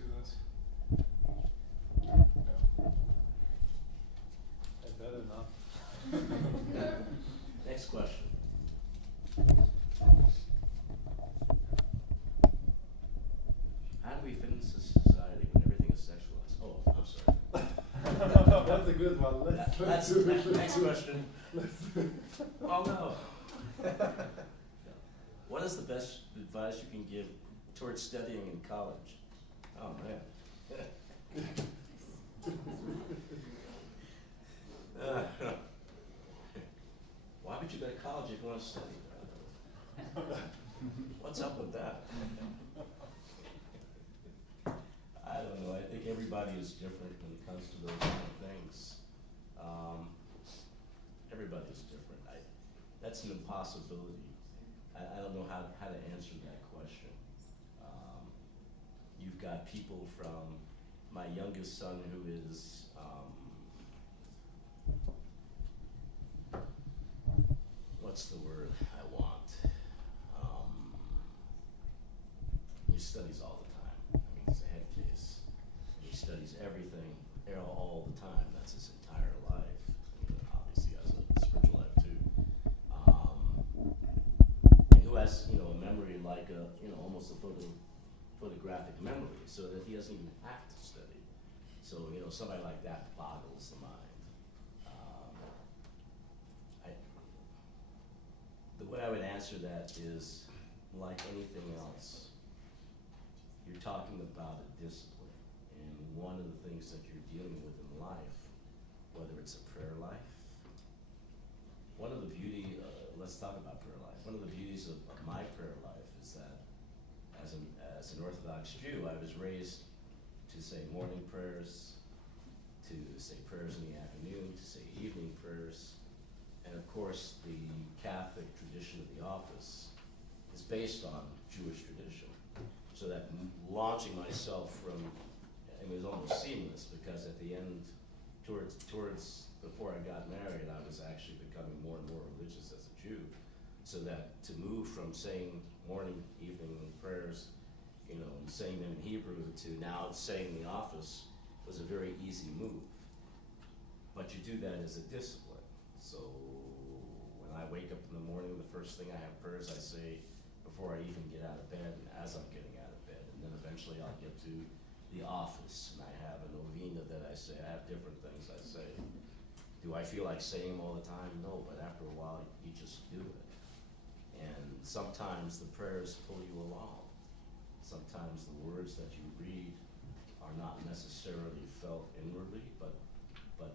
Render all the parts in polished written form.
students. I better not. Next question. How do we fit into society when everything is sexualized? Oh, I'm sorry. That's a good one. That's next question. Oh no. What is the best advice you can give towards studying in college? Oh man. Why would you go to college if you want to study? What's up with that? I don't know. I think everybody is different when it comes to those kind of things. Everybody's different. That's an impossibility. I don't know how to answer that question. You've got people from my youngest son who is what's the word I want? He studies all the time. I mean, he's a head case. He studies everything all the time. That's his entire life. I mean, obviously has a spiritual life too. And who has, a memory like almost a photographic memory, so that he doesn't even have to study. So, somebody like that boggles the mind. The way I would answer that is, like anything else, you're talking about a discipline, and one of the things that you're dealing with in life, whether it's a prayer life, one of the let's talk about prayer life. One of the beauties of my prayer life is that as an Orthodox Jew, I was raised to say morning prayers, to say prayers in the afternoon, to say evening prayers, and of course the Catholic tradition of the office is based on Jewish tradition. So that launching myself from, it was almost seamless, because at the end, towards before I got married, I was actually becoming more and more religious as a Jew. So that to move from saying morning, evening prayers, and saying them in Hebrew, to now saying the office was a very easy move. But you do that as a discipline. So when I wake up in the morning, the first thing I have prayers I say before I even get out of bed, and as I'm getting out of bed, and then eventually I'll get to the office, and I have a novena that I say. I have different things I say. Do I feel like saying them all the time? No, but after a while, you just do it. And sometimes the prayers pull you along. Sometimes the words that you read are not necessarily felt inwardly, but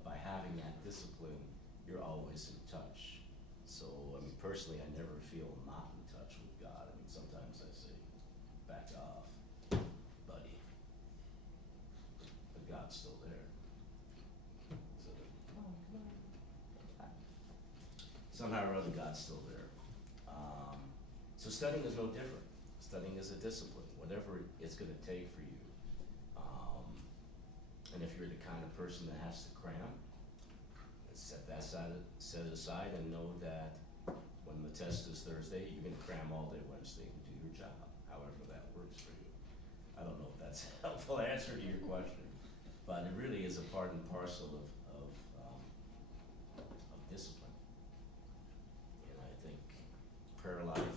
by having that discipline, you're always in touch. So, personally, I never feel not in touch with God. Sometimes I say, back off, buddy. But God's still there. So, somehow or other, God's still there. So studying is no different. Studying is a discipline, whatever it's going to take for you. And if you're the kind of person that has to cram, set that set aside and know that when the test is Thursday, you're going to cram all day Wednesday and do your job, however that works for you. I don't know if that's a helpful answer to your question, but it really is a part and parcel of discipline. And I think prayer life,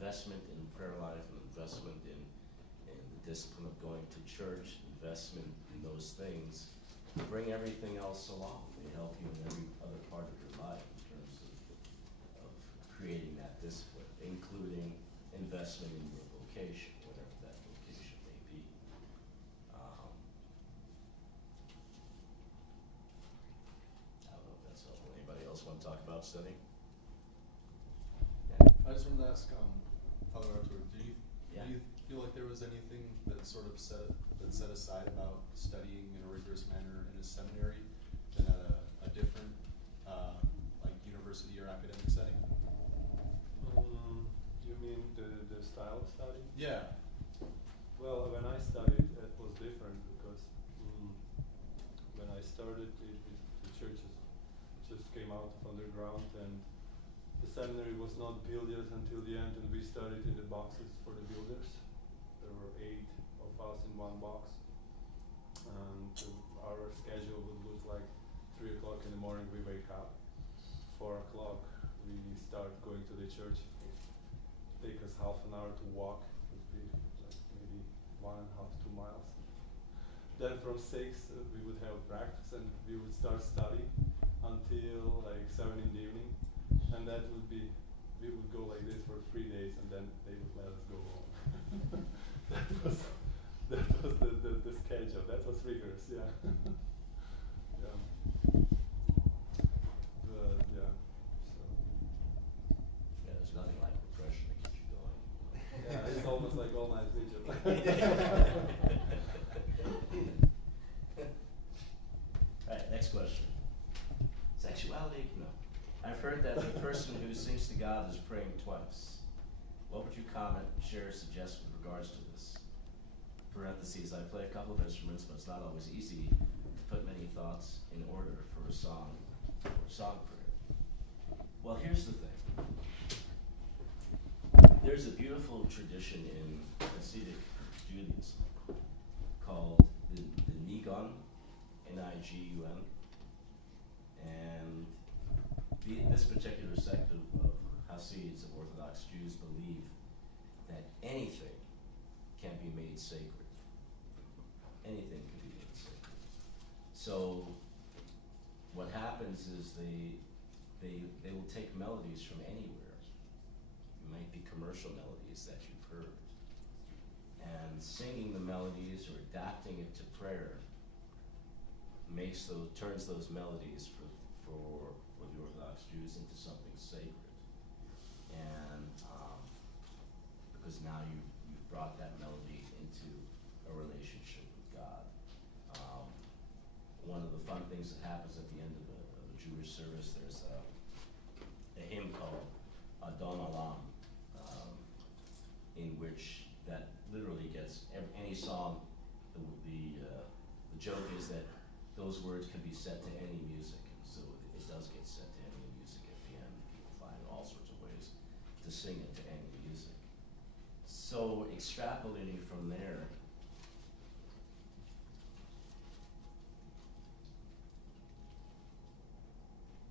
investment in prayer life, and investment in the discipline of going to church, investment in those things, bring everything else along. They help you in every other part of your life in terms of creating that discipline, including investment in your vocation, whatever that vocation may be. I don't know if that's helpful. Anybody else want to talk about studying? I just wanted to ask, Father Artur, do you feel like there was anything that sort of set aside about studying in a rigorous manner in a seminary than at a different, like university or academic setting? You mean the style of study? Yeah. Well, when I studied, it was different, because when I started, the churches just came out of underground, and the seminary was not built yet until the end, and we studied in the boxes for the builders. There were 8 of 4 o'clock we start going to the church. Take us half an hour to walk, would be like maybe 1.5, 2 miles. Then from 6 we would have breakfast and we would start studying until like 7 in the evening, and that would be, we would go like this for 3 days and then they would let us go home. that was the schedule. That was rigorous, yeah. Yeah. But yeah, so Yeah, there's nothing like repression to keep you going. yeah, it's almost like all night vigil. Alright, next question. Sexuality? No. I've heard that the person who sings to God is praying twice. What would you comment, share, suggest with regards to this? Parentheses, I play a couple of instruments, but it's not always easy to put many thoughts in order for a song or song prayer. Well, here's the thing. There's a beautiful tradition in Hasidic Judaism called the Nigun, N-I-G-U-N, and this particular sect of Hasids, of Orthodox Jews, believe that anything can be made sacred. Anything can be made sacred. So what happens is they will take melodies from anywhere. It might be commercial melodies that you've heard, and singing the melodies or adapting it to prayer turns those melodies for the Orthodox Jews into something sacred. And because now you've brought that melody into a relationship with God. One of the fun things that happens at the end of a Jewish service, there's a hymn called Adon Olam, in which that literally gets any song. The joke is that those words can be set to any music, so it does get set to any music at the end. People find all sorts of ways to sing it to any music. So extrapolating from there,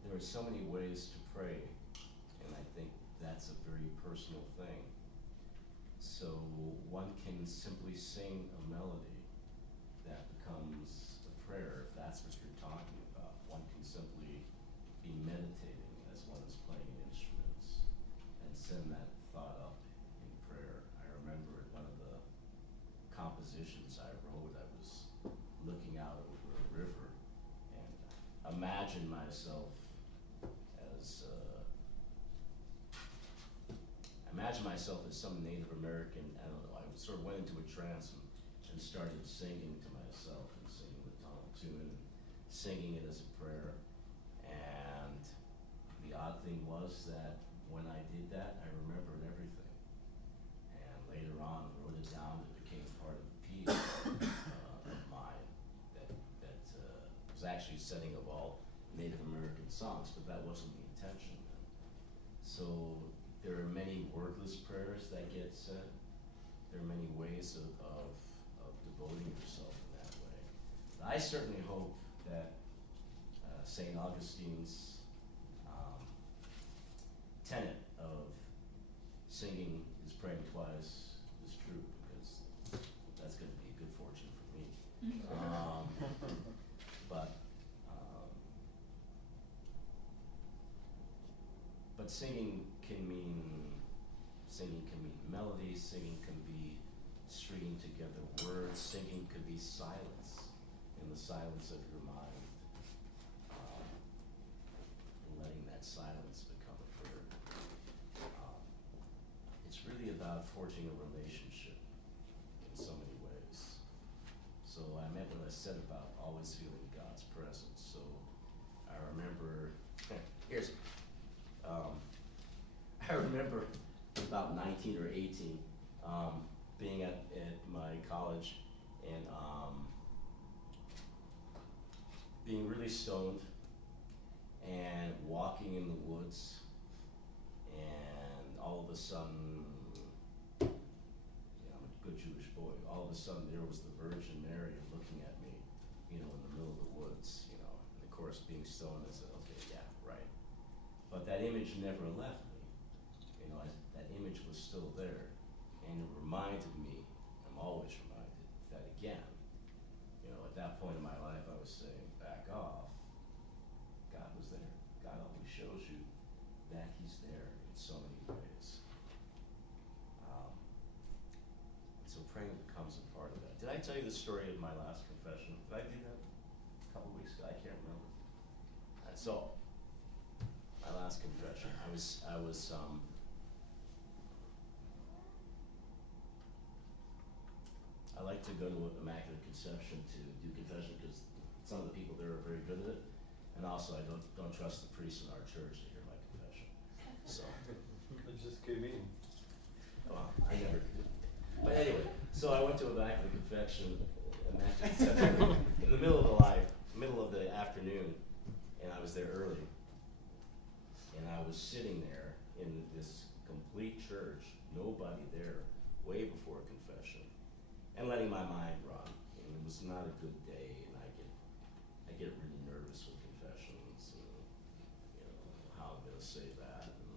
there are so many ways to pray, and I think that's a very personal thing. So one can simply sing a melody that becomes a prayer, if that's what you're talking about. One can simply be meditating as one is playing instruments and send that thought up in prayer. I remember at one of the compositions I wrote, I was looking out over a river and imagined myself as some Native American, I don't know, I sort of went into a trance and started singing to myself and singing the tonal tune and singing it as a prayer. And the odd thing was that when I did that, I remembered everything. And later on, wrote it down, it became part of a piece of mine that was actually a setting of all Native American songs, but that wasn't the intention then. So there are many wordless prayers that get said. There are many ways of devoting yourself in that way. But I certainly hope that St. Augustine's tenet of singing is praying twice is true, because that's going to be a good fortune for me. But singing can mean melody, singing can be stringing together words, singing could be silence, in the silence of your mind, and letting that silence become a prayer. It's really about forging a relationship in so many ways. So I meant what I said about always feeling God's presence. So I remember, I remember about 19 or 18, being at my college and being really stoned and walking in the woods, and all of a sudden, I'm a good Jewish boy, all of a sudden there was the Virgin Mary looking at me, in the middle of the woods, and of course being stoned, I said, okay, yeah, right. But that image never left me. You know, that image was still there, and it reminded me, I'm always reminded, that again, you know, at that point in my life I was saying, back off. God was there. God always shows you that He's there in so many ways. So praying becomes a part of that. Did I tell you the story of my last confession? Did I do that a couple weeks ago? I can't remember. So, my last confession, I was I like to go to Immaculate Conception to do confession because some of the people there are very good at it, and also I don't trust the priests in our church to hear my confession. So, I just came in. well, I never did. But anyway, so I went to Immaculate Conception in the middle of the afternoon, and I was there early. And I was sitting there in this complete church, nobody there, way before confession, and letting my mind run. And it was not a good day, and I get really nervous with confessions, and, you know, how I'm gonna say that, and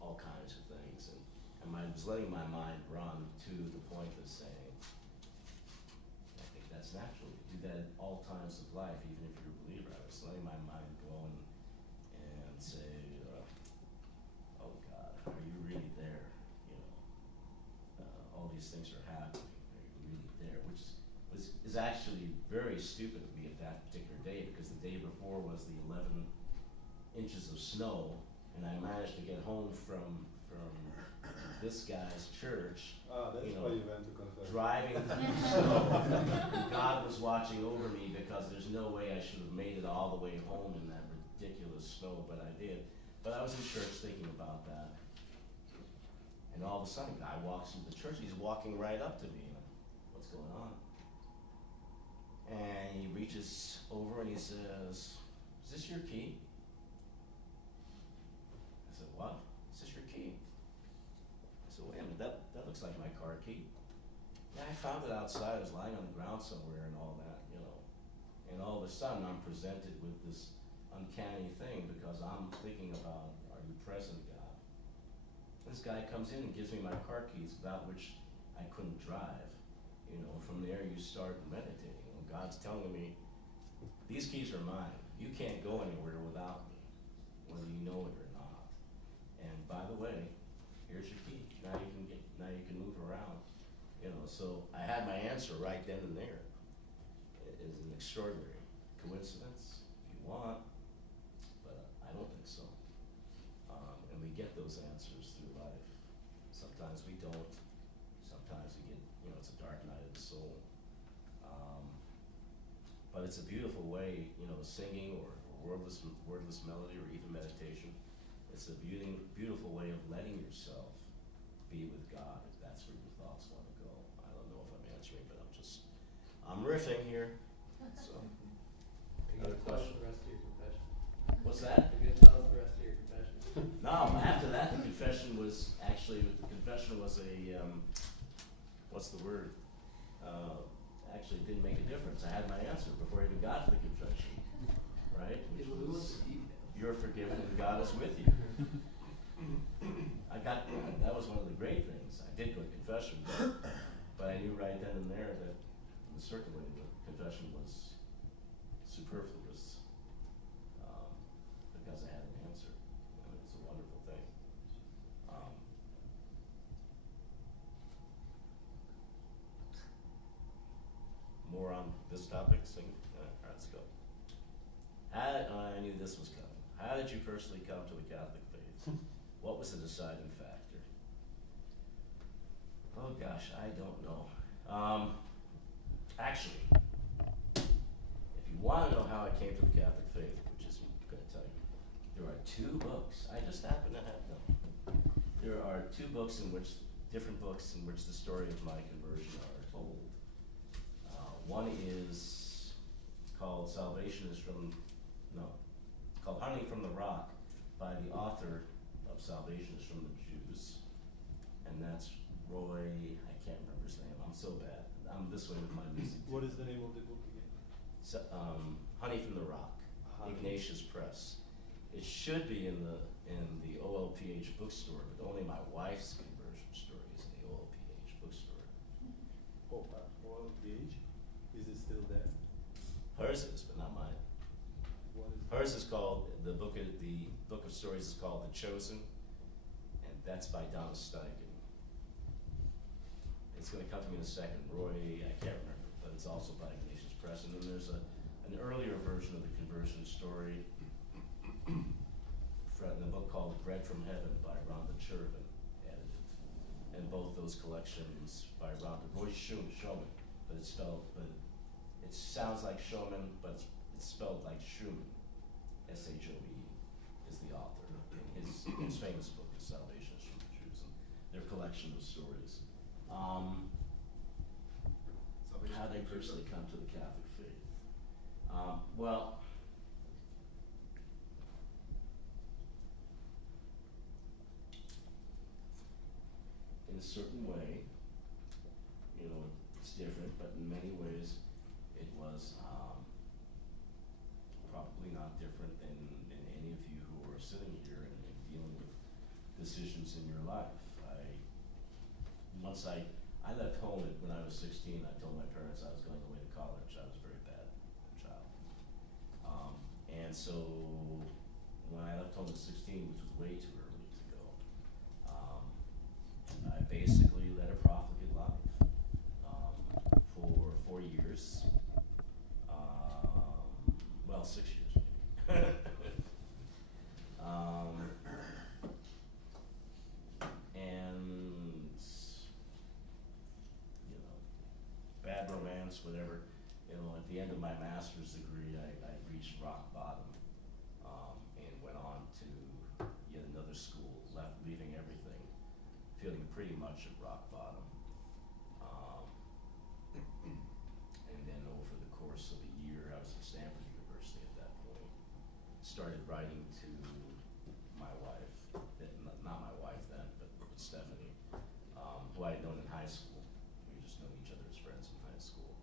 all kinds of things. And I was letting my mind run to the point of saying, I think that's natural. You do that at all times of life, even if you're a believer. I was letting my mind go and say, oh God, are you really there? You know, all these things are happening. Are you really there? Which is actually very stupid of me at that particular day, because the day before was the 11 inches of snow, and I managed to get home from this guy's church. That's you know, why you went to confession. driving through the snow. God was watching over me, because there's no way I should have made it all the way home in that ridiculous snow, but I did. But I was in church thinking about that. And all of a sudden, a guy walks into the church. He's walking right up to me. And what's going on? And he reaches over and he says, is this your key? I said, what? Is this your key? I said, wait a minute, that looks like my car key. Yeah, I found it outside. It was lying on the ground somewhere and all that, you know. And all of a sudden, I'm presented with this uncanny thing, because I'm thinking about, are you present, God? This guy comes in and gives me my car keys, without which I couldn't drive. You know, from there you start meditating. And God's telling me, these keys are mine. You can't go anywhere without me, whether you know it or not. And by the way, here's your key. Now you can move around. You know, so I had my answer right then and there. It is an extraordinary coincidence, if you want. I don't think so. And we get those answers through life. Sometimes we don't. Sometimes we get, you know, it's a dark night of the soul. But it's a beautiful way, you know, singing or wordless melody, or even meditation. It's a beautiful way of letting yourself be with God, if that's where your thoughts want to go. I don't know if I'm answering, but I'm riffing here. So, another question? The rest of your confession. What's that? You're gonna tell us the rest of your confession. No, after that, the confession was a, what's the word? Actually, it didn't make a difference. I had my answer before I even got to the confession, right? Which was, you're forgiven and God is with you. That was one of the great things. I did go to confession, but I knew right then and there that, certainly, the confession was superfluous, because I had an answer. And it's a wonderful thing. More on this topic, sing. All right, let's go. I knew this was coming. How did you personally come to the Catholic faith? What was the deciding factor? Oh gosh, I don't know. Actually, if you want to know how I came to the Catholic faith, which is I'm going to tell you, there are 2 books. I just happen to have them. There are 2 books different books in which the story of my conversion are told. One is called called Honey from the Rock, by the author of Salvation is from the Jews, and that's Roy, I can't remember his name, I'm so bad. I'm this way with my music. What is the name of the book again? So, Honey from the Rock, Honey. Ignatius Press. It should be in the OLPH bookstore, but only my wife's conversion story is in the OLPH bookstore. OLPH, is it still there? Hers is, but not mine. What is Hers is called, the book of stories is called The Chosen, and that's by Donna Steichen. It's gonna come to me in a second. Roy, I can't remember, but it's also by Ignatius Press. And then there's an earlier version of the conversion story from the book called Bread from Heaven by Rhonda Chervin, edited. And both those collections by Roy Schumann, but it sounds like Schumann, but it's spelled like Schumann. S-H-O-E is the author in his famous book, The Salvation of the Jews, and their collection of stories. How they personally come to the Catholic faith. Well, in a certain way, you know, it's different, but in many ways, it was probably not different than any of you who are sitting here and dealing with decisions in your life. Once I left home when I was 16, I told my parents I was going away to college. I was a very bad child. And so when I left home at 16, which was way too early to go, I basically led a profligate life for 4 years. Well, 6 years maybe. And you know, bad romance, whatever. You know, at the end of my master's degree, I reached rock bottom, and went on to yet another school, leaving everything, feeling pretty much at rock bottom. And then over the course of a year, I was at Stanford University at that point, started writing to my wife, not my wife then, but Stephanie, who I had known in high school. We just known each other as friends in high school,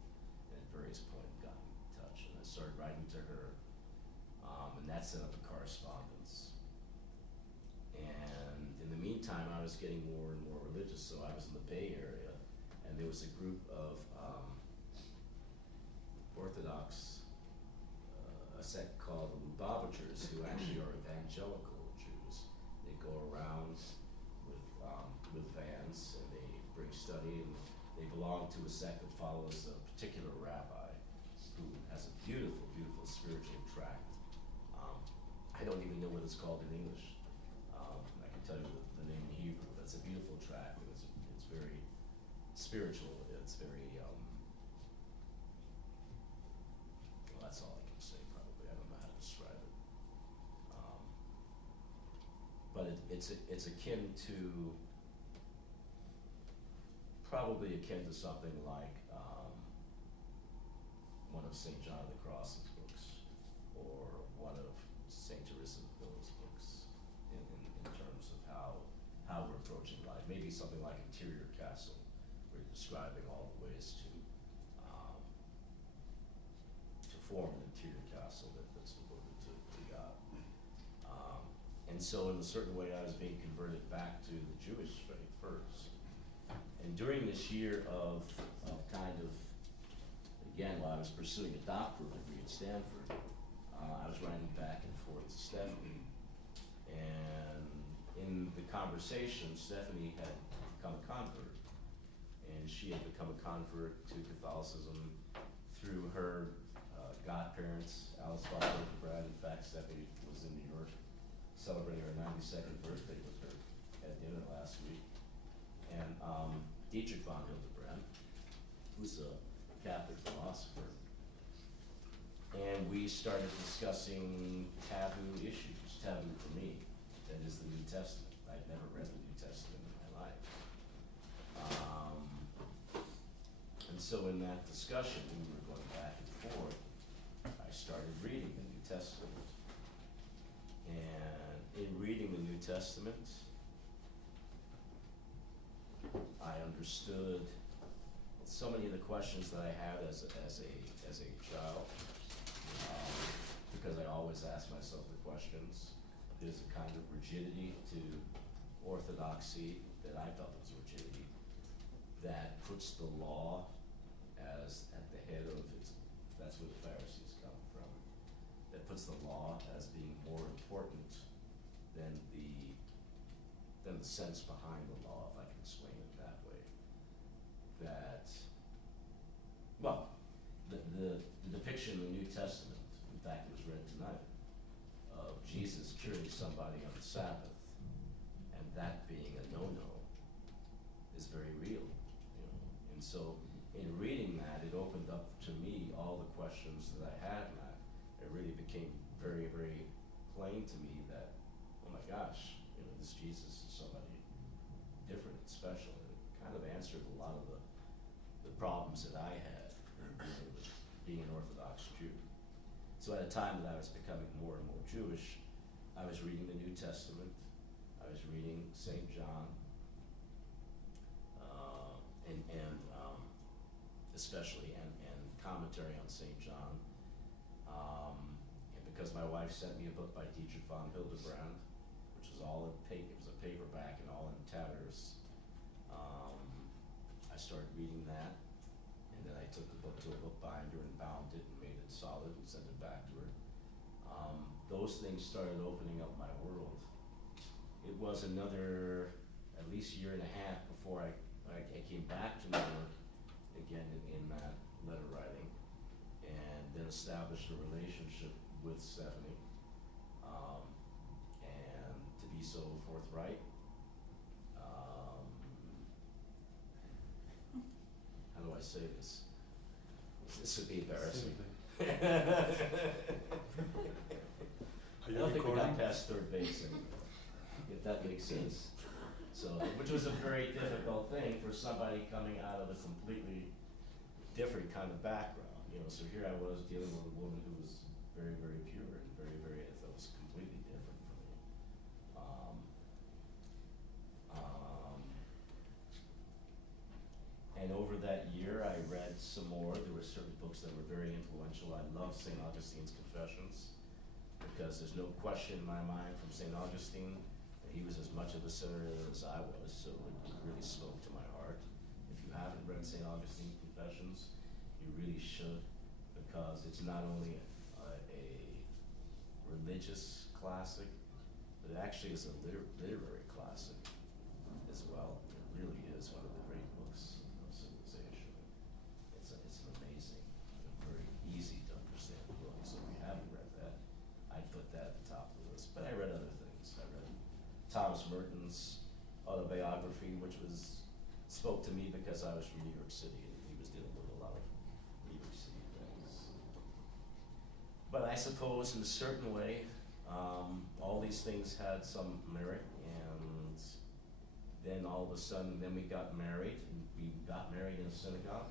and at various points got in touch, and I started writing to her, and that set up a correspondence. And in the meantime, I was getting more and more religious, so I was in the Bay Area, and there was a group of Orthodox, a sect called the Lubavitchers, who actually are evangelical Jews. They go around with vans, and they bring study, and they belong to a sect that follows a particular rabbi who has a beautiful, beautiful spiritual tract. I don't even know what it's called in English. I can tell you the name in Hebrew, but it's a beautiful tract, and it's very spiritual. It's very, well, that's all I can say probably. I don't know how to describe it. But it's akin to, probably akin to something like one of St. John of the Cross's books, or one of St. Teresa of Avila's books, in terms of how we're approaching life. Maybe something like Interior Castle, where you're describing all the ways to form an interior castle that's devoted to God. And so in a certain way, I was being converted back to the Jewish faith first. And during this year of kind of, again, while I was pursuing a doctoral degree at Stanford, I was writing back and forth to Stephanie. And in the conversation, Stephanie had become a convert. And she had become a convert to Catholicism through her godparents, Alice Foster Brad. In fact, Stephanie was in New York celebrating her 92nd birthday with her at dinner last week. And Dietrich von Hildebrand, who's a Catholic philosopher. And we started discussing taboo issues, taboo for me, that is the New Testament. I'd never read the New Testament in my life. And so in that discussion, we were going back and forth. I started reading the New Testament. And in reading the New Testament, I understood so many of the questions that I had as a child, because I always asked myself the questions. there's a kind of rigidity to orthodoxy that I felt was rigidity that puts the law as at the head of its, that's where the Pharisees come from, that puts the law as being more important than the sense behind the law, if I can explain it that way. That, well, the depiction in the New Testament, in fact it was read tonight, of Jesus curing somebody on the Sabbath, and that being a no-no, is very real, you know. And so, in reading that, it opened up to me all the questions that I had, and it really became very, very plain to me that, oh my gosh, you know, this Jesus is somebody different and special, and it kind of answered a lot of the problems that I had with being an Orthodox Jew. So at a time that I was becoming more and more Jewish, I was reading the New Testament, I was reading St. John, especially, and commentary on St. John, and because my wife sent me a book by Dietrich von Hildebrand, which was all in it was a paperback and all in tatters, I started reading that, and then I took the book to a bookbinder and bound it and made it solid and sent it back to her. Those things started opening up my world. It was another, at least year and a half before I came back to New York again in that letter writing, and then established a relationship with Stephanie, and to be so forthright, how do I say this? This would be embarrassing. I don't think we got past third base anymore, if that makes sense. So, which was a very difficult thing for somebody coming out of a completely different kind of background, you know. So here I was dealing with a woman who was very, very pure and very, very, that was completely different from me. And over that year, I read some more. There were certain books that were very influential. I love St. Augustine's Confessions, because there's no question in my mind from St. Augustine that he was as much of a sinner as I was, so it really spoke to my heart. If you haven't read St. Augustine's Confessions, you really should, because it's not only a religious classic, but it actually is a literary classic as well. It really is one of the great books of civilization. It's an amazing, very easy to understand book. So if you haven't read that, I'd put that at the top of the list. But I read other things. I read Thomas Merton's autobiography, which spoke to me because I was from New York City and he was dealing with a lot of New York City things. But I suppose in a certain way, all these things had some merit, and then all of a sudden, then we got married, and we got married in a synagogue.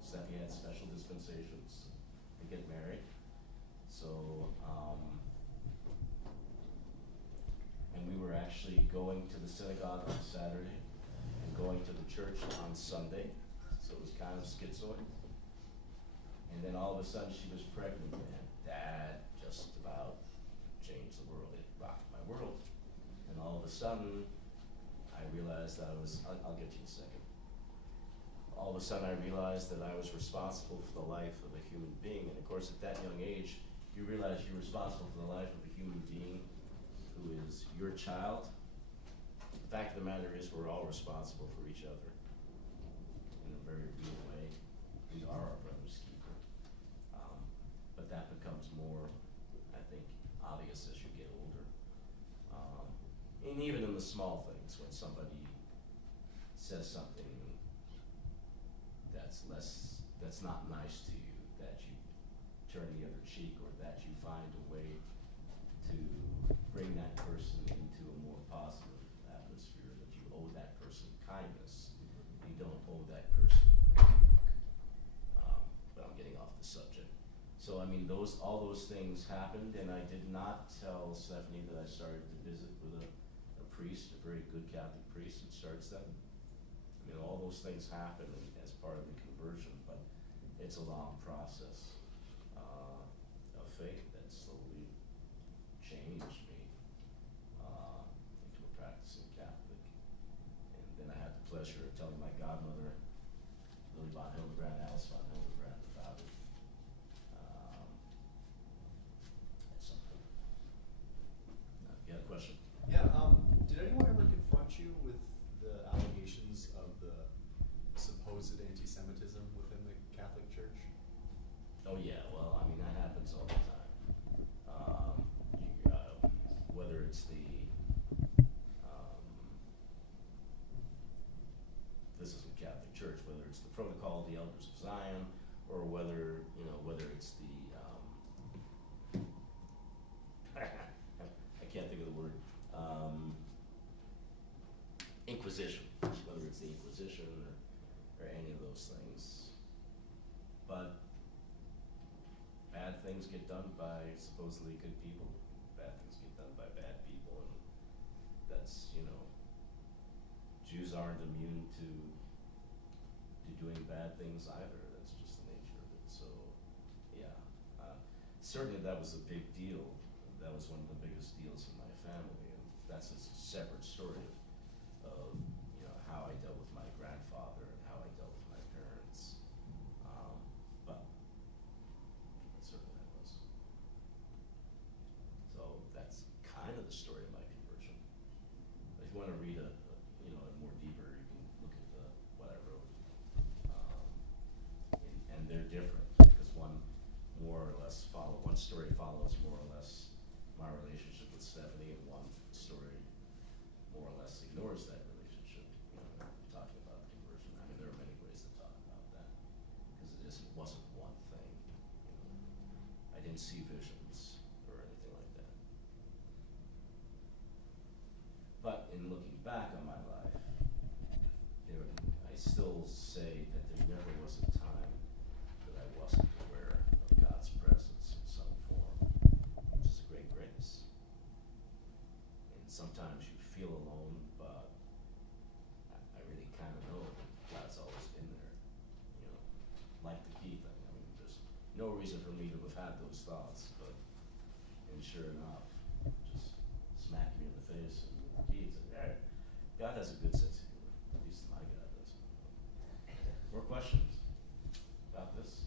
Stephanie had special dispensations to get married. So, and we were actually going to the synagogue on Saturday and going to the church on Sunday. So it was kind of schizoid. And then all of a sudden she was pregnant, and that just about changed the world. It rocked my world. And all of a sudden, I realized that I'll get to you in a second. All of a sudden I realized that I was responsible for the life of a human being. And of course at that young age, you realize you're responsible for the life of a human being who is your child. The fact of the matter is we're all responsible for each other in a very real way. We are our brother's keeper. But that becomes more, I think, obvious as you get older. And even in the small things, when somebody says something that's not nice to you, that you turn the other cheek, or that you find a way to bring that person into a more positive atmosphere, that you owe that person kindness, you don't owe that person rebuke. But I'm getting off the subject. So I mean, all those things happened, and I did not tell Stephanie that I started to visit with a priest, a very good Catholic priest at Starkstead. I mean, all those things happen as part of the conversion, but it's a long process of faith that slowly changed me. supposed anti-Semitism within the Catholic Church? Oh yeah, well, I mean, that happens all the time. Whether it's this is the Catholic Church, whether it's the Protocol of the Elders of Zion, or whether it's the, I can't think of the word, Inquisition, whether it's the Inquisition or any of those things. But bad things get done by supposedly good people, bad things get done by bad people, and that's, Jews aren't immune to doing bad things either. That's just the nature of it. So, yeah, certainly that was a big deal. That was one of the biggest deals in my family, and that's a separate story of how I dealt with my grandfather and how I dealt with my parents. But certainly that was. So that's kind of the story of my conversion. If you want to read a more deeper, you can look at what I wrote. And they're different because one story follows more or less my relationship with Stephanie, and one story more or less ignores that relationship. Talking about conversion. I mean, there are many ways to talk about that because it wasn't one thing. I didn't see visions or anything like that. But in looking back on my life, I still say that there never was a time that I wasn't aware of God's presence in some form, which is a great grace. And sometimes you feel alone, but I really kind of know that God's always been there, like the key thing. I mean, there's no reason for me to have had those thoughts, and sure enough, just smacked me in the face and with the key and said, hey, God has a good sense of humor. At least my God does. More questions about this?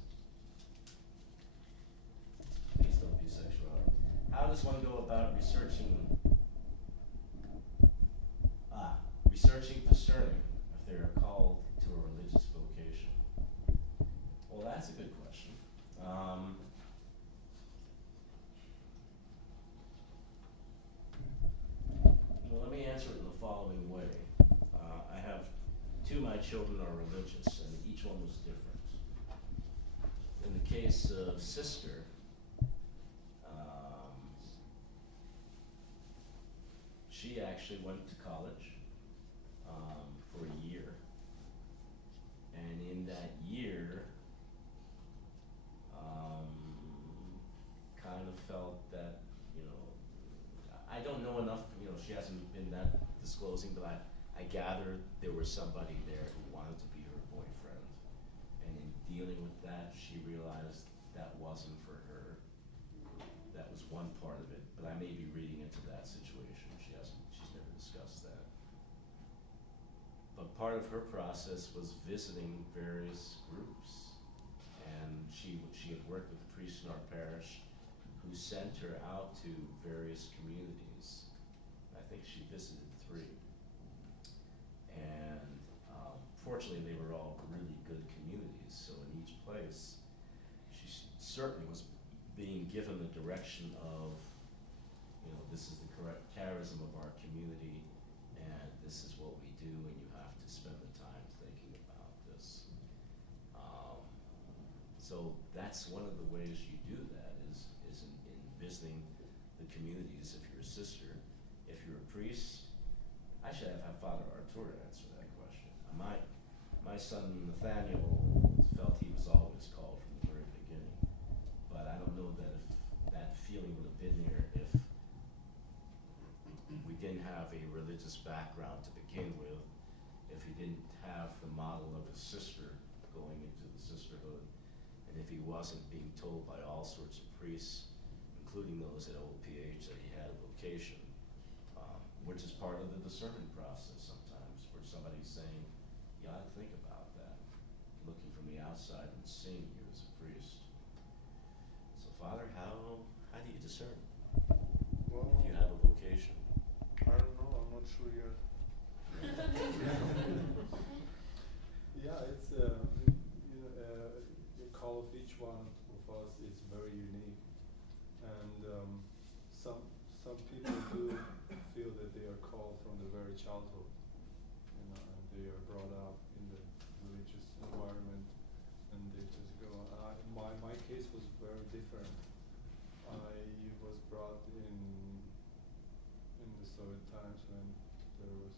Please don't be sexual. How does one go about researching, discerning if they are called to a religious vocation? Well, that's a good question. Well, let me answer it in the following way. I have two of my children are religious, and each one was different. In the case of sister, she actually went to college for a year, and in that year, kind of felt that, I don't know enough, she hasn't been that disclosing, but I gathered there was somebody there who wanted to be her boyfriend, and in dealing with that, she realized that wasn't for her. That was one part of it, but I may be reading into that situation. She's never discussed that. But part of her process was visiting various groups, and she had worked with the priest in our parish who sent her out to various communities. I think she visited 3. And fortunately, they were all really good communities, so in each place, she certainly was being given the direction of, this is the correct charism of our community, and this is what we do, and you have to spend the time thinking about this. So that's one of the ways you do that is in visiting the communities. If you're a sister, if you're a priest, I should have Father Artur answer that question. My son Nathaniel felt he was always called from the very beginning, but I don't know that if that feeling would have been there if we didn't have a religious background to begin with, if he didn't have the model of his sister going into the sisterhood, and if he wasn't being told by all sorts of priests, including those at OPH, that he had a vocation, which is part of the discernment process sometimes, where somebody's saying, you ought to think about that, looking from the outside and seeing you as a priest. So Father, how do you discern Well, if you have a vocation? I don't know, I'm not sure yet. Yeah, it's the call of each one of us is very unique, and some people do feel that they are called from the very childhood, and they are brought up in the religious environment, and they just go. My case was very different. I was brought in the Soviet times when there was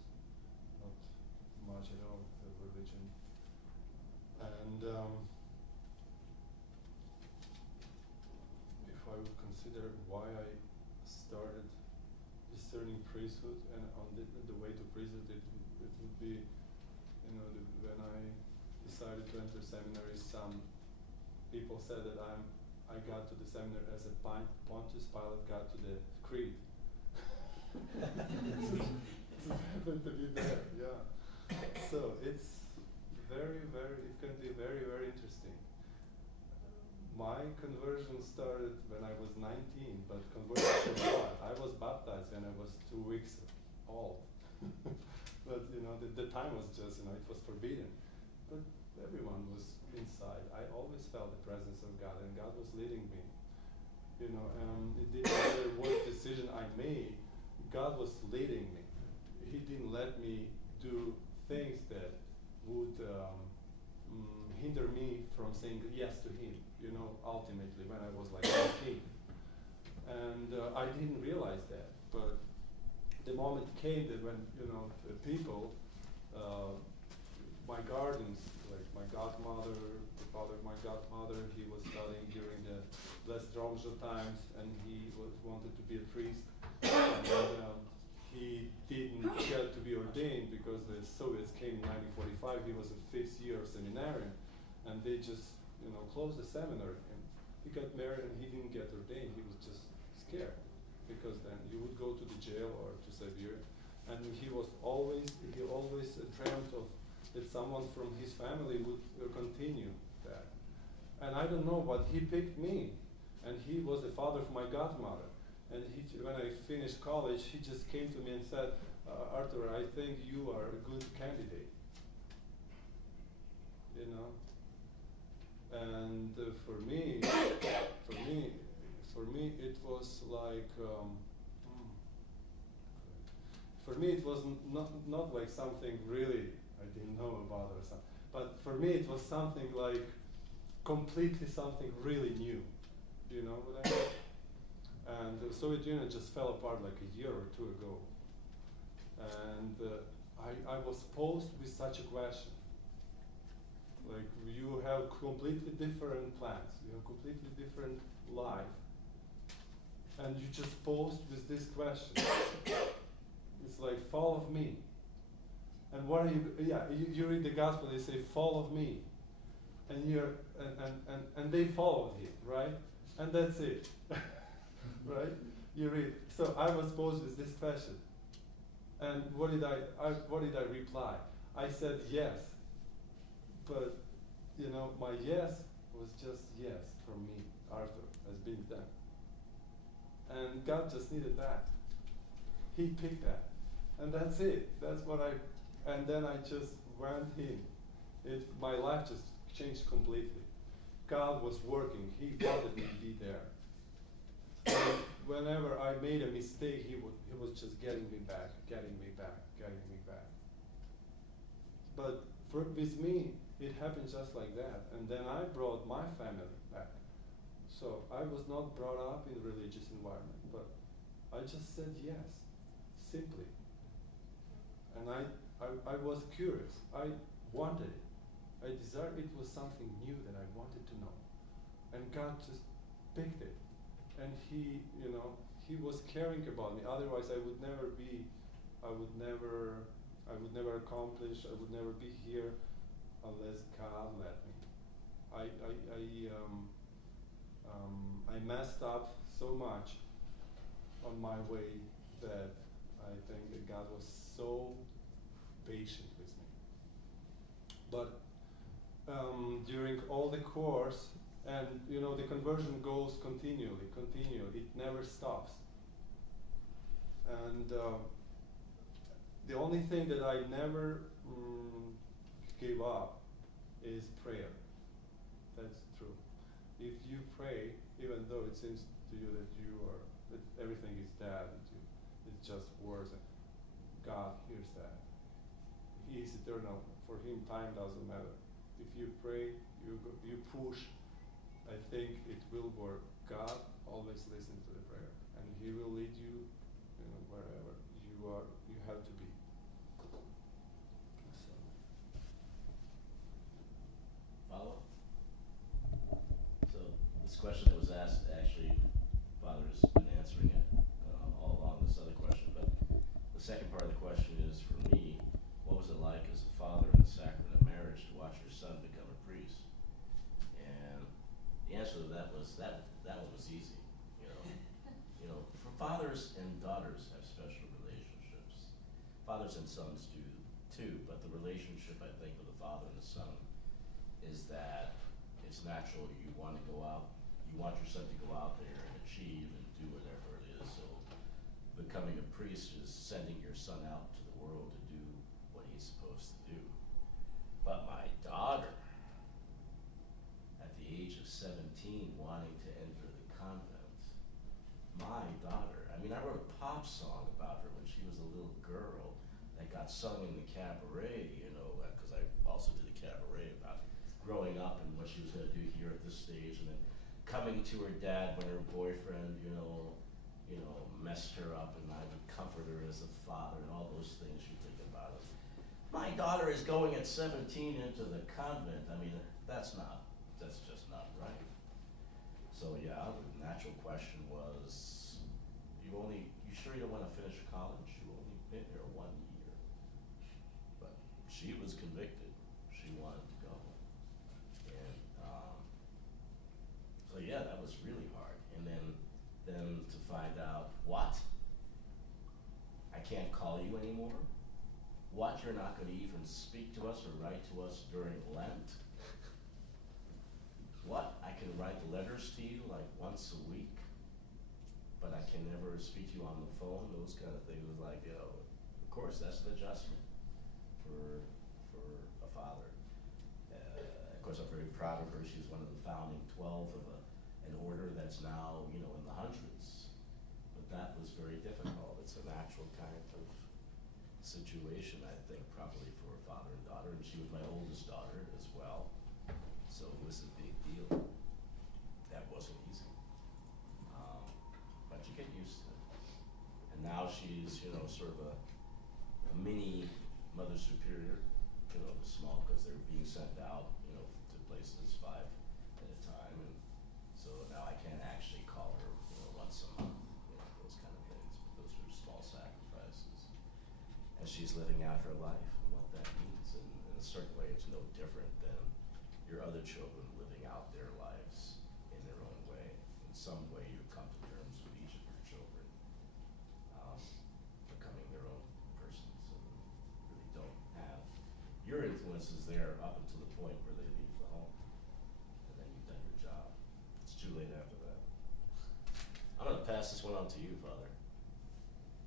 not much at all of religion. And if I would consider why I started discerning priesthood and on the way to priesthood, it would be, when I decided to enter seminary, some people said that I got to the seminary as a Pontius Pilate got to the creed. It happened to be there, yeah. So it's it can be very, very interesting. My conversion started when I was 19, but conversion to God. I was baptized when I was 2 weeks old. But the time was just, it was forbidden. But everyone was inside. I always felt the presence of God, and God was leading me. It didn't matter what decision I made, God was leading me. He didn't let me do things that would hinder me from saying yes to Him, ultimately when I was like 18. And I didn't realize that, but the moment came that when, the people, my guardians, like my godmother, the father of my godmother, he was studying during the Blessed Romsha times, and he wanted to be a priest. And he didn't get to be ordained because the Soviets came in 1945. He was a 5th year seminarian, and they just, closed the seminary. And he got married, and he didn't get ordained. He was just scared because then he would go to the jail or to Siberia, and he always dreamt of that someone from his family would continue that. And I don't know, but he picked me, and he was the father of my godmother. And when I finished college, he just came to me and said, Arthur, I think you are a good candidate. And for me, it was like, for me it was not like something really I didn't know about or something. But for me it was something like completely something really new. You know what I mean? And the Soviet Union just fell apart like a year or two ago. And I was posed with such a question. Like, you have completely different plans, you have completely different life, and you just posed with this question. It's like, follow me. And what are you, you read the gospel, they say, follow me. And and they followed him, right? And that's it. Right? You read. So I was posed with this question. And what did I reply? I said yes. But my yes was just yes from me, Arthur, as being done. And God just needed that. He picked that. And that's it. That's what and then I just went in. My life just changed completely. God was working. He wanted me to be there. And whenever I made a mistake, he was just getting me back. But with me, it happened just like that. And then I brought my family back. So I was not brought up in a religious environment, but I just said yes, simply. And I was curious. I wanted it. I desired it. Was something new that I wanted to know. And God just picked it. And he was caring about me. Otherwise I would never accomplish, I would never be here unless God let me. I messed up so much on my way that I think that God was so patient with me. But during all the course, and the conversion goes continually, it never stops. And the only thing that I never gave up is prayer. That's true. If you pray, even though it seems to you that everything is dead, it's just words, God hears that. He is eternal. For him, time doesn't matter. If you pray, you push, I think it will work. God always listens to the prayer, and he will lead you, wherever you have to be. So. Follow? So this question that was asked, actually, Father has been answering it all along this other question, but the second part of the question is, for me, what was it like as a father in the sacrament of marriage to watch your son become a priest? And the answer to that was that one was easy. For fathers and daughters have special relationships. Fathers and sons do too, but the relationship, I think, with the father and the son is that it's natural. You want to go out, you want your son to go out there and achieve and do whatever it is. So becoming a priest is sending your son out to the world to do what he's supposed to do. But my daughter, at the age of 17, wanting to enter the convent, my daughter, I wrote a pop song about her when she was a little girl that got sung in the cabaret, because I also did a cabaret about growing up and what she was going to do here at this stage, and then coming to her dad when her boyfriend, messed her up, and I would comfort her as a father, and all those things you think about it. My daughter is going at 17 into the convent. That's just not right. So yeah, the natural question was, you sure you don't want to finish college? You only been here 1 year. But she was convicted. She wanted to go. And so yeah, that was really hard. And then to find out, what? I can't call you anymore? What, you're not going to even speak to us or write to us during Lent? What, I can write letters to you like once a week, but I can never speak to you on the phone? Those kind of things. It was like, of course, that's an adjustment for a father. Of course, I'm very proud of her. She was one of the founding 12 of an order that's now, in the hundreds. But that was very difficult. It's a natural kind of situation, I think, probably for a father and daughter. And she was my oldest daughter as well. So it was a big deal. That wasn't easy. But you get used to it. And now she's, sort of a mini Mother Superior, the small, because they're being sent out, to places 5 at a time. And so now I can't actually call her, once a month, those kind of things. But those are small sacrifices. And she's living out her life and what that means. And in a certain way, it's no different than your other children living out their lives in their own way. In some way, you come to terms with each of your children, becoming their own persons, and really don't have your influences there up until the point where they leave the home, and then you've done your job. It's too late after that. I'm going to pass this one on to you, Father.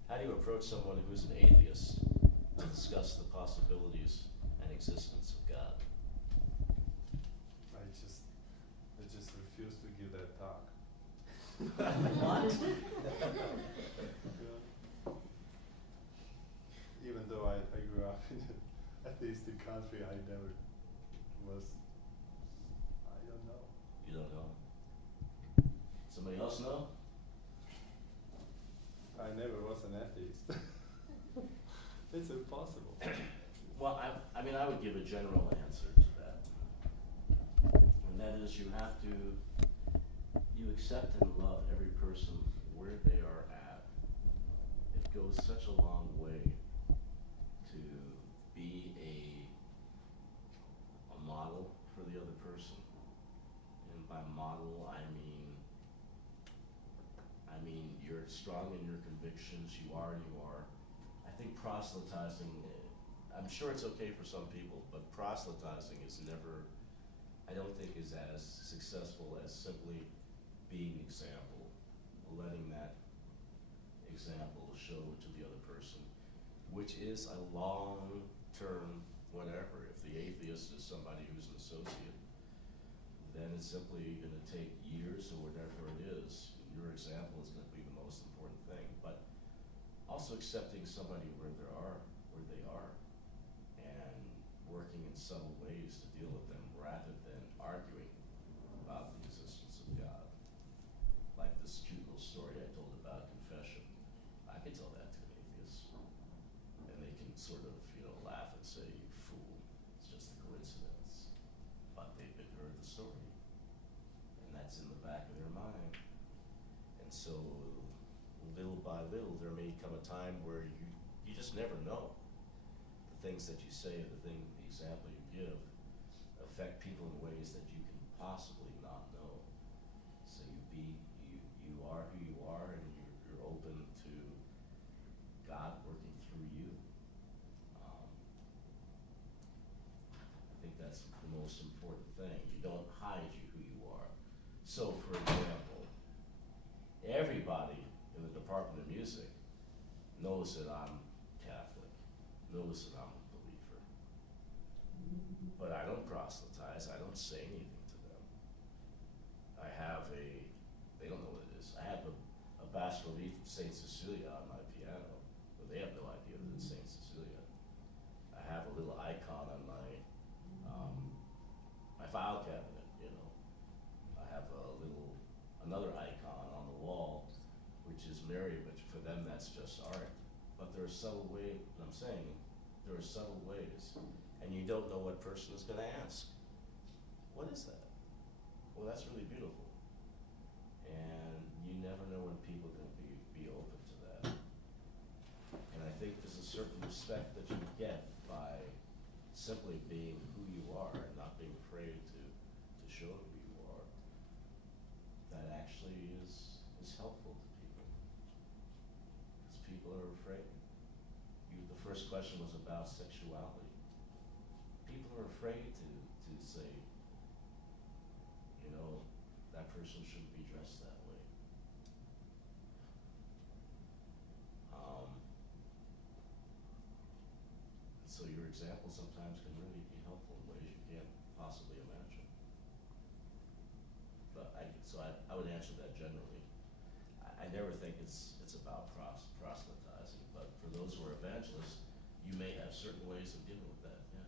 How do you approach someone who's an atheist to discuss the possibilities and existence of God? I just refuse to give that talk. What? Even though I grew up in an atheistic country, I never was. I don't know. You don't know? Somebody else know? I never was an atheist. It's impossible. Well, I would give a general answer to that. And that is, you accept and love every person where they are at. It goes such a long way to be a model for the other person. And by model, I mean you're strong in your convictions, you are. I think proselytizing, I'm sure it's okay for some people, but proselytizing is never, I don't think is as successful as simply being example, letting that example show to the other person, which is a long-term whatever. If the atheist is somebody who's in a it's simply gonna take years or whatever it is. Your example is gonna be the most important thing, but also accepting somebody where they are, and working in subtle ways to deal with them rather than arguing about the existence of God. Like this cute little story I told about confession. I could tell that to an atheist, and they can sort of, laugh and say, "You fool, it's just a coincidence." But they've been heard the story, and that's in the back of their mind. And so, little by little, there may come a time where you just never know. The things that you say, the example you give, affect people in ways that you can possibly not know. So you are who you are, and you're open to God working through you. I think that's the most important thing. You don't hide who you are. So, for example, everybody in the Department of Music knows that I'm Catholic, knows that I'm a believer. But I don't proselytize, I don't say anything to them. They don't know what it is. I have a bas relief of St. Cecilia on my piano, but they have no idea that it's St. Cecilia. I have a little icon on my file cabinet, I have another icon on the wall, which is Mary, but for them that's just art. But there are subtle ways, I'm saying, there are subtle ways, and you don't know what person is gonna ask. What is that? Well, that's really beautiful. And you never know when people are gonna be open to that. And I think there's a certain respect that you get by simply being who you are and not being afraid to show who you are. That actually is helpful to people. Because people are afraid. The first question was about sexuality. People are afraid to say, that person shouldn't be dressed that way. So your example sometimes can really be helpful in ways you can't possibly imagine. But I would answer that generally. I never think it's about proselytizing, but for those who are evangelists, you may have certain ways of dealing with that, yeah.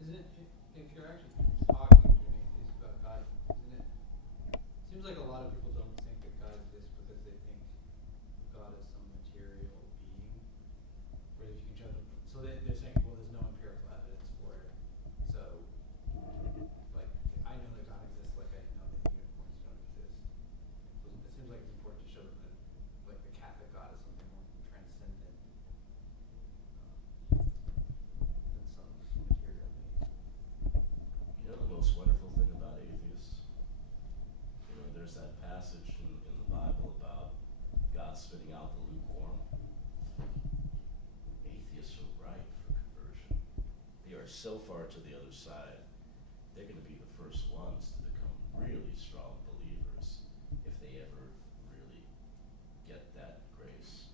Isn't it, if you're actually talking to an atheist about God, seems like a lot of people don't think that God exists because they think God is some material being. Whereas if you can show them, so they're saying, well, there's no empirical evidence for it. So, like, I know that God exists, like I know that unicorns don't exist. So it seems like it's important to show them that, like, the Catholic God is something more transcendent than some material being. The most wonderful thing about atheists, there's that passage in the Bible about God spitting out the lukewarm. Atheists are ripe for conversion. They are so far to the other side, they're going to be the first ones to become really strong believers if they ever really get that grace.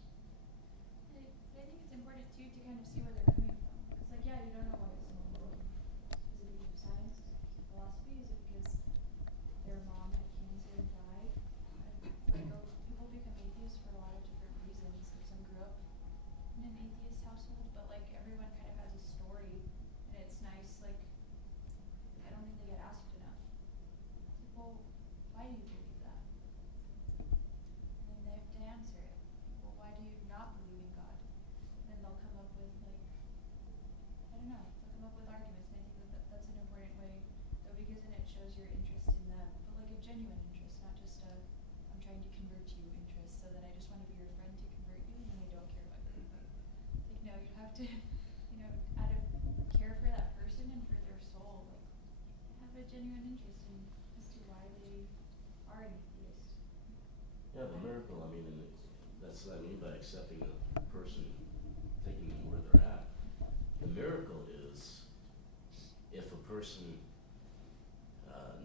I think it's important too to kind of see where they're coming from. It's like, yeah, you don't know why someone believes. Is it because of science? Philosophy? Is it because their mom had cancer and died? People become atheists for a lot of different reasons. Like some grew up in an atheist household, but like everyone kind of has a story, and it's nice. Like I don't think they get asked enough. It's like, well, why do you believe that? And then they have to answer it. Well, why do you not believe in God? And then they'll come up with like, I don't know, they'll come up with arguments, and I think that's an important way, though, because then it shows your interest in them, but like a genuine interest, not just a I'm trying to convert you interest, so that I just want to be your friend to convert you, and then I don't care about you. It's like, no, you have to, out of care for that person and for their soul, like have a genuine interest in as to why they are an atheist. Yeah, the miracle, that's what I mean by accepting a person, taking them where they're at. The miracle is if a person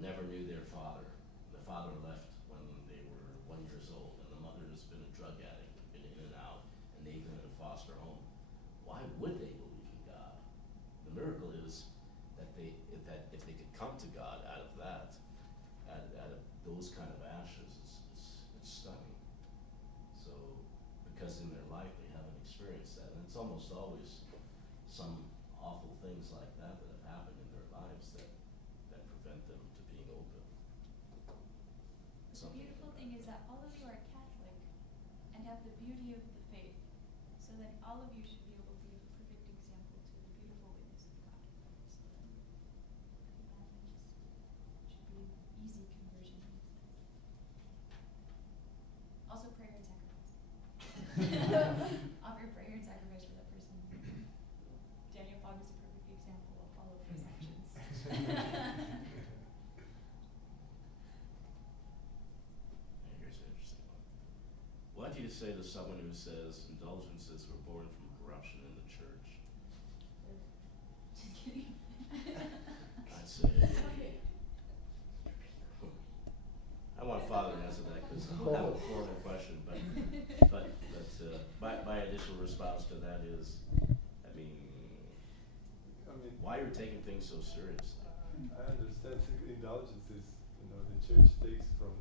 never knew their father. The father left when they were 1 year old, and the mother has been a drug addict, been in and out, and they've been in a foster home. Why would they believe in God? The miracle is that if they could come to God out of that, them to being open. The Something beautiful like thing that. is that all of you are Catholic and have the beauty of the faith, so then all of you should be able to give a perfect example to the beautiful witness of God. So then, just should be easy conversion in a sense. Also prayer and sacrifice. Offer prayer and sacrifice for that person. Daniel Fogg is a perfect example of all of those actions. And here's an interesting one. What do you say to someone who says indulgences were born from corruption in the church? Just kidding. I'd say. I want Father to answer that because I have a formal question, but my initial response to that is, I mean, why are you taking things so seriously? I understand indulgences, the church takes from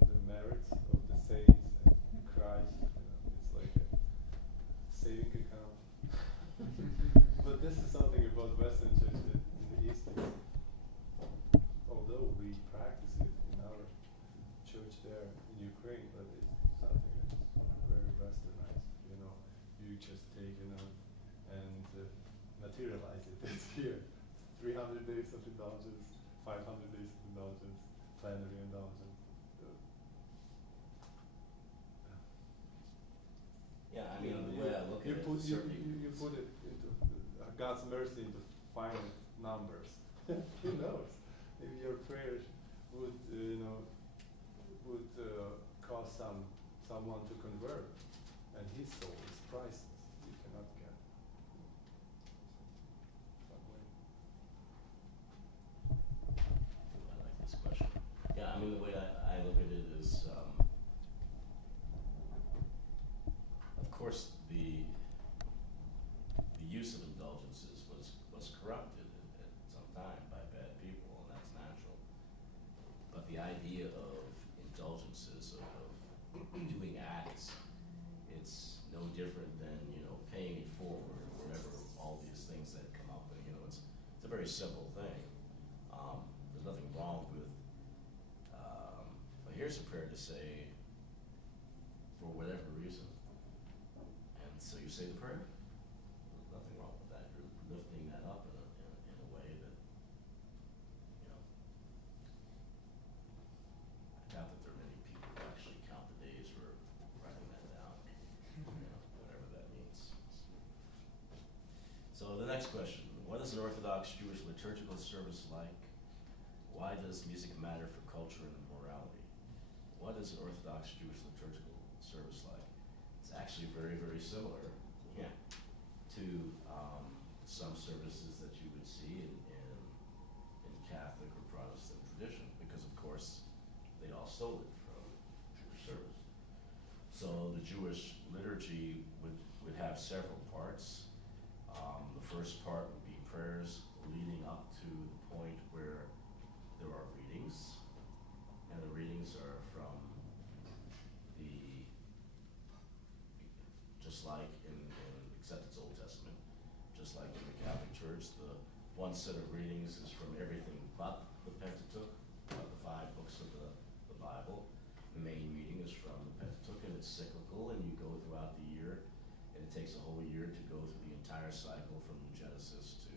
the merits of the saints and Christ, it's like a saving account. But this is something about Western church that in the East is, although we practice it in our church there in Ukraine, but it's something that's very westernized, you just take and materialize it. It's here. 300 days of indulgence, 500 days of indulgence, plenary indulgence. Yeah, I mean, the way I look at it, certainly. You put it into God's mercy into finite numbers. Who knows? Maybe your prayers would cause someone to convert, and his soul is priceless. You cannot get some way. I like this question. Yeah, I mean, the way I look at it is, of course, the use of indulgences was corrupted at some time by bad people, and that's natural. But the idea of indulgences, of doing acts, it's no different than, paying it forward, or whatever, all these things that come up, and, it's a very simple thing. There's nothing wrong with, but here's a prayer to say, for whatever reason. And so you say the prayer. There's nothing wrong with that. You're lifting that up in a way that, I doubt that there are many people who actually count the days for writing that down, whatever that means. So the next question, what is an Orthodox Jewish liturgical service like? Why does music matter for culture and morality? What is an Orthodox Jewish liturgical service like? It's actually very, very similar, to some services that you would see in Catholic or Protestant tradition, because of course they all stole it from Jewish service. So the Jewish liturgy would have several parts. The first part would be prayers leading up to the point where there are readings, and the readings are from just like except it's Old Testament, just like in the Catholic Church, the one set of readings is from everything but the Pentateuch, but the 5 books of the Bible. The main reading is from the Pentateuch, and it's cyclical, and you go throughout the year, and it takes a whole year to go through the entire cycle from Genesis to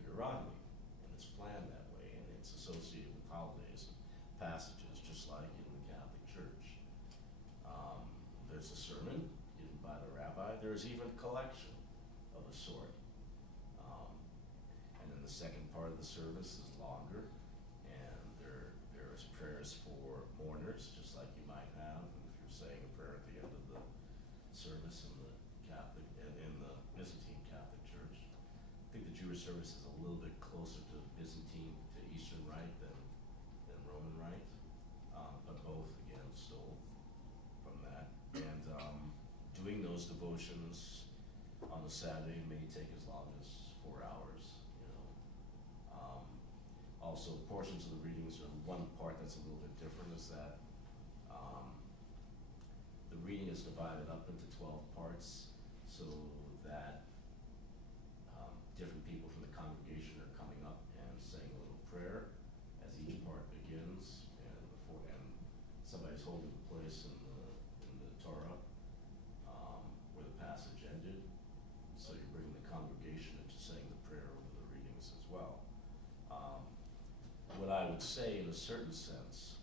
Deuteronomy, and it's planned that way, and it's associated with holidays and passages, just like in the Catholic Church. There's a sermon given by the rabbi. There's even collection of a sort. And then the second part of the service is longer, and there's prayers for mourners, just like you might have if you're saying a prayer at the end of the service in the Catholic and in the Byzantine Catholic Church. I think the Jewish service is a little bit closer to Byzantine, to Eastern Rite than Roman Rite, but both again stole from that. And doing those devotions on a Saturday may take as long as 4 hours. Also, portions of the readings are one part that's a little bit different is that the reading is divided up into 12 parts so that different people from the congregation are coming up and saying a little prayer, would say in a certain sense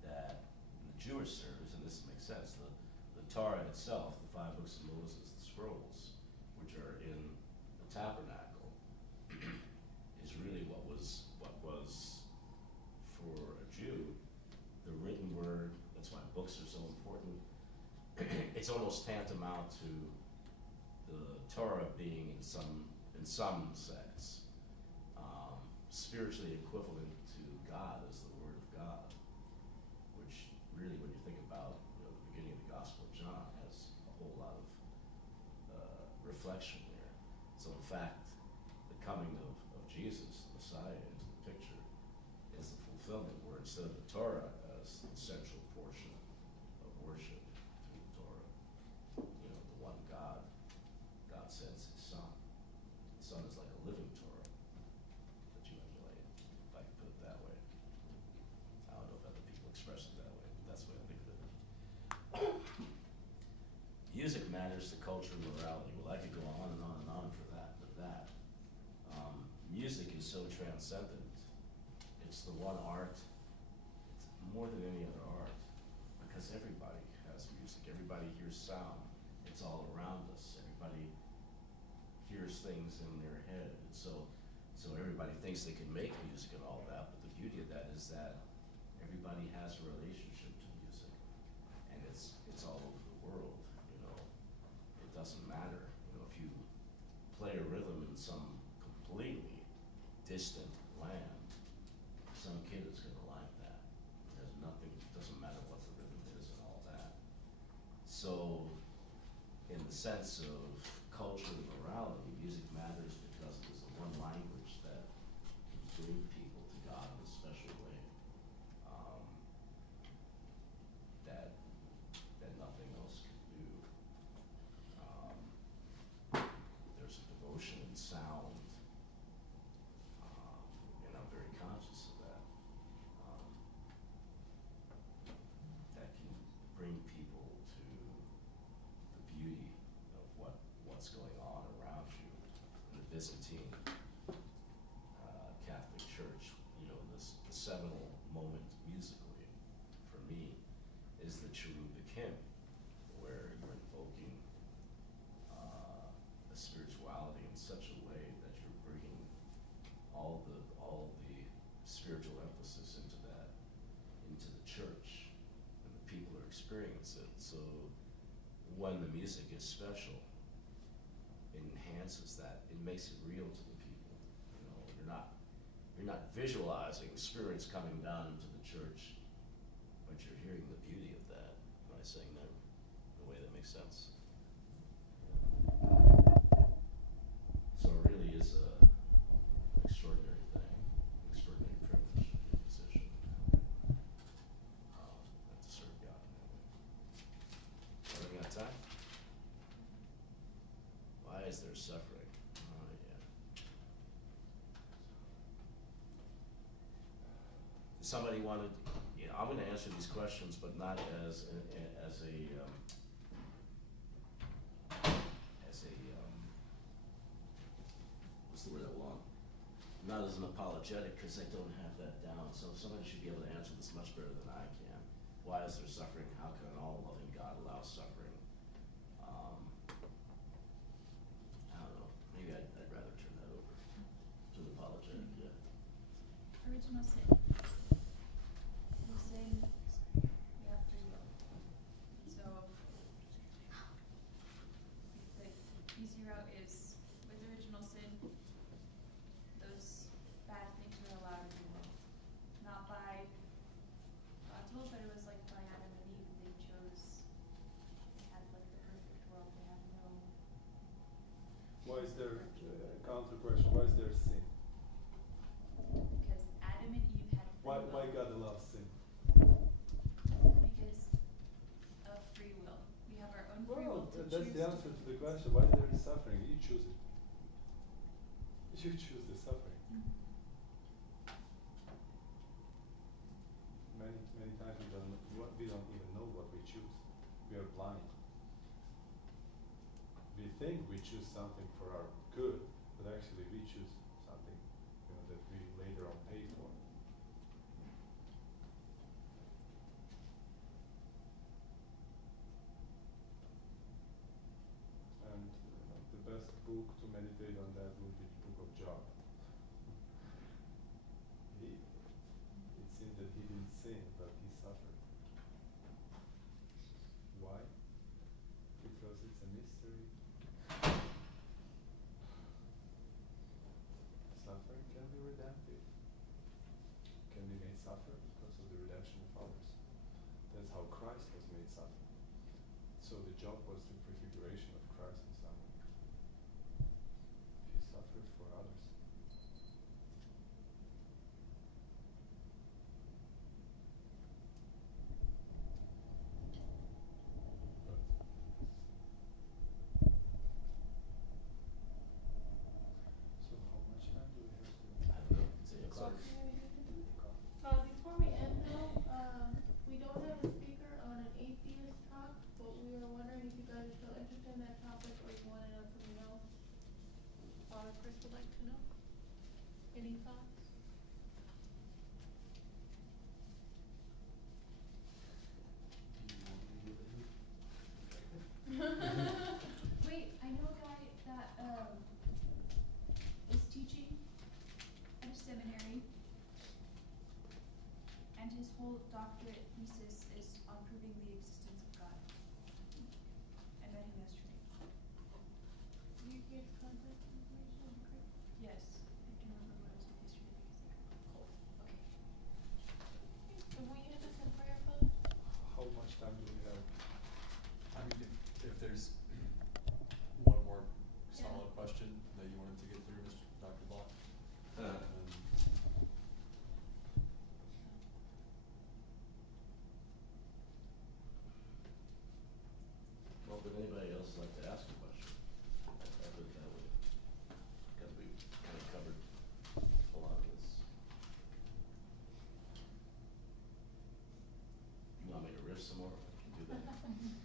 that in the Jewish service, and this makes sense, the Torah itself, the 5 books of Moses, the scrolls, which are in the tabernacle, is really what was for a Jew, the written word. That's why books are so important. It's almost tantamount to the Torah being in some sects spiritually equivalent to God as the Word of God, which really, when you think about the beginning of the Gospel of John, has a whole lot of reflection there. So in fact, the coming of Jesus, the Messiah, into the picture is the fulfillment, where instead of the Torah as the central portion of worship through the Torah, the one God sends his Son. The Son is like a living Torah that you emulate, if I can put it that way. I don't know if other people express it that way, but that's the way I think of it. Music matters to culture and morality. Well, I could go on and on and on for that, but music is so transcendent. It's the one art, it's more than any other art, because everybody has music. Everybody hears sound. It's all around us. Everybody hears things in their head. And so everybody thinks they can make music and all that, but the beauty of that is that everybody has a relationship to music. And it's all over the world, It doesn't matter, if you play a rhythm in some completely distant land, some kid is gonna like that. There's nothing, it doesn't matter what the rhythm is and all that. So, in the sense of culture and morality, music matters because it is the one language that can bring people to God in a special way, that nothing else can do. There's a devotion in sound, and I'm very conscious of that. That can bring people to the beauty of what's going on around you. In the Byzantine Catholic Church, the seminal moment musically for me is the cherubic hymn, where you're invoking a spirituality in such a way that you're bringing all the spiritual emphasis into the church, and the people are experiencing it. So when the music is special, it enhances that. It makes it real to the people. You're not visualizing spirits coming down into the church, but you're hearing the beauty of that. Am I saying that in a way that makes sense? So it really is an extraordinary thing, an extraordinary privilege to be a musician in that way, and to serve God in that way. Running out of time? Why is there suffering? Oh, yeah. Somebody wanted, I'm going to answer these questions, but not as what's the word I want? Not as an apologetic, because I don't have that down. So somebody should be able to answer this much better than I can. Why is there suffering? How can an all-loving God allow suffering? I don't know. Maybe I'd rather turn that over to the apologetic. Yeah. Original sin. We sin, we have free will. So, the easy route is, with original sin, those bad things were allowed in the world. Not by God's will, but it was like by Adam and Eve. They chose, they had like the perfect world. They had no. Why is there, counter question, why is there sin? Because Adam and Eve had free will. Why God allows sin? Because of free will. We have our own free will to That's choose. the answer to the question, why there is suffering? You choose it. You choose the suffering. Mhm. Many times we don't even know what we choose. We are blind. We think we choose something for our good, but actually we choose something, that we later on pay for. sin, but he suffered. Why? Because it's a mystery. Suffering can be redemptive. Can be made suffer because of the redemption of others. That's how Christ was made suffer. So the job was the prefiguration of Christ in some way. He suffered for others. So how much time do we have to? I don't know, it's 8 o'clock. Before we end though, we don't have a speaker on an atheist talk, but we were wondering if you guys are still interested in that topic or you wanna know something else. Father Chris would like to know. Any thoughts? Do you want me to give it? Wait, I know a guy that is teaching at a seminary, and his whole doctorate thesis is on proving the existence of God. I met him yesterday. Do you give contact information, Chris? Yes, I can remember what I was with yesterday because they're cold. Okay. Can we end this in prayer, Father? How much time do we have? I mean, if there's one more solid question that you wanted to get through, Dr. Ball. Well, would anybody else like to ask a question? I put it that way, because we kind of covered a lot of this. You want me to riff some more? I can do that.